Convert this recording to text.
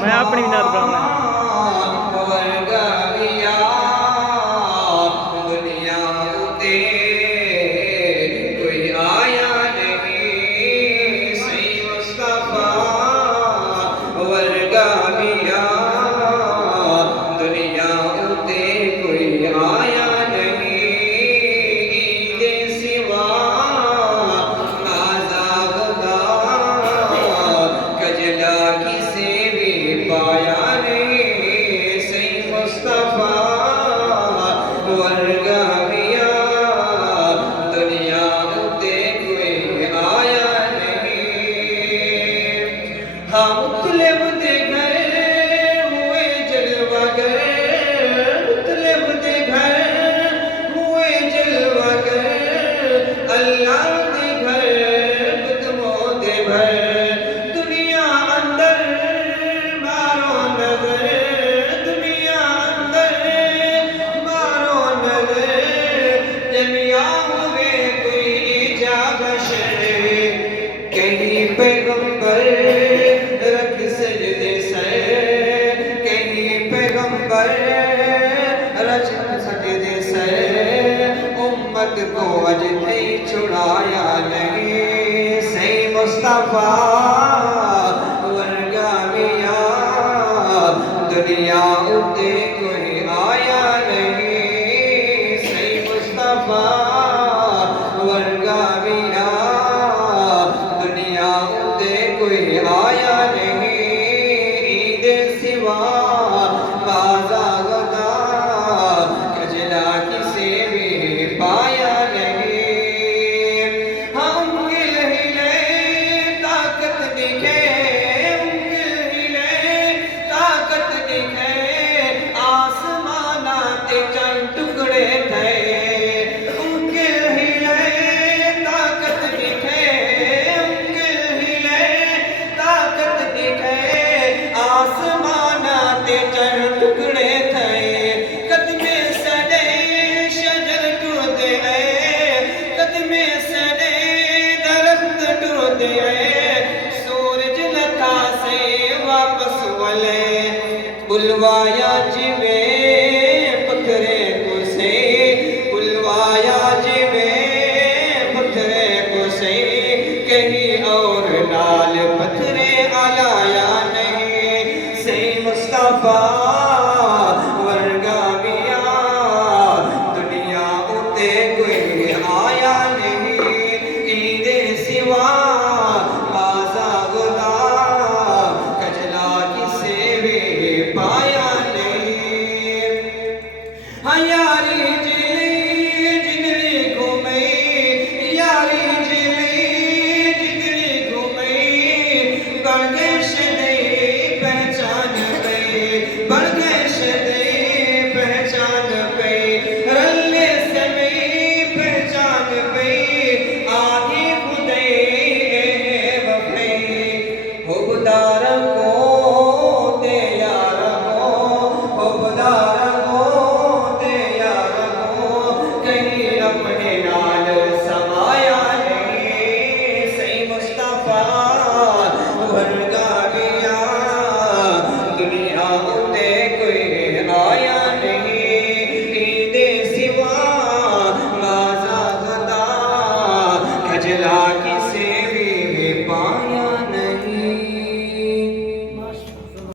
میں اپنی نات بنا ورگا بیا دنیا تے کوئی آیا نہیں سی مصطفیٰ ورگا بیا دنیا تے کوئی آیا نہیں عید سوا کجلا کسی بھی پایا نہیں سی مصطفیٰ ورگا بیا دنیا تے کوئی آیا نہیں مطلب دے گھر ہوئے جلوہ گر مطلب دے گھر ہوئے جلوہ گر اللہ دے گھر قدموں دے بھر دنیا اندر مارو نظر دنیا اندر مارو نظر دنیا ہوئے کوئی جا بشر کہیں پیغمبر رکھ سجدے سر کہیں پیغمبر رکھ سجدے سر امت کو اج نہیں چھڑایا نہیں سی مصطفیٰ ورگا بیا دنیا تے کوئی آیا نہیں سی مصطفیٰ ورگا بیا دنیا تے کوئی آیا نہیں عید سوا بازا غدا کجلا کسی بھی پایا نہیں ہم گل ہلے طاقت دکھے انگل ہلے طاقت دکھے آسمانات چند ٹکڑے تھے انگل ہلے طاقت دکھے انگل ہلے طاقت دکھے آسمانات چند ٹکڑے تھے قدمے سڑے شجر ٹوٹے قدمے سڑے درخت ٹوٹے سورج لکھا سے واپس والے بلوایا جوے پتھرے کو سے بلوایا جوے پتھرے کو سے کہیں اور لال پتھرے آلایا نہیں سی مصطفیٰ ورگا بیا دنیا تے کوئی آیا نہیں عید سوا بازا غدا کجلا کسی بھی پایا نہیں یاری جلی جگری گھومئی یاری جلی جگری گھومئی بڑگیش نہیں پہچان پئی بڑگیش نہیں پہچان پئی رلے سے نہیں پہچان پئی آگے خدے وفئی حبدار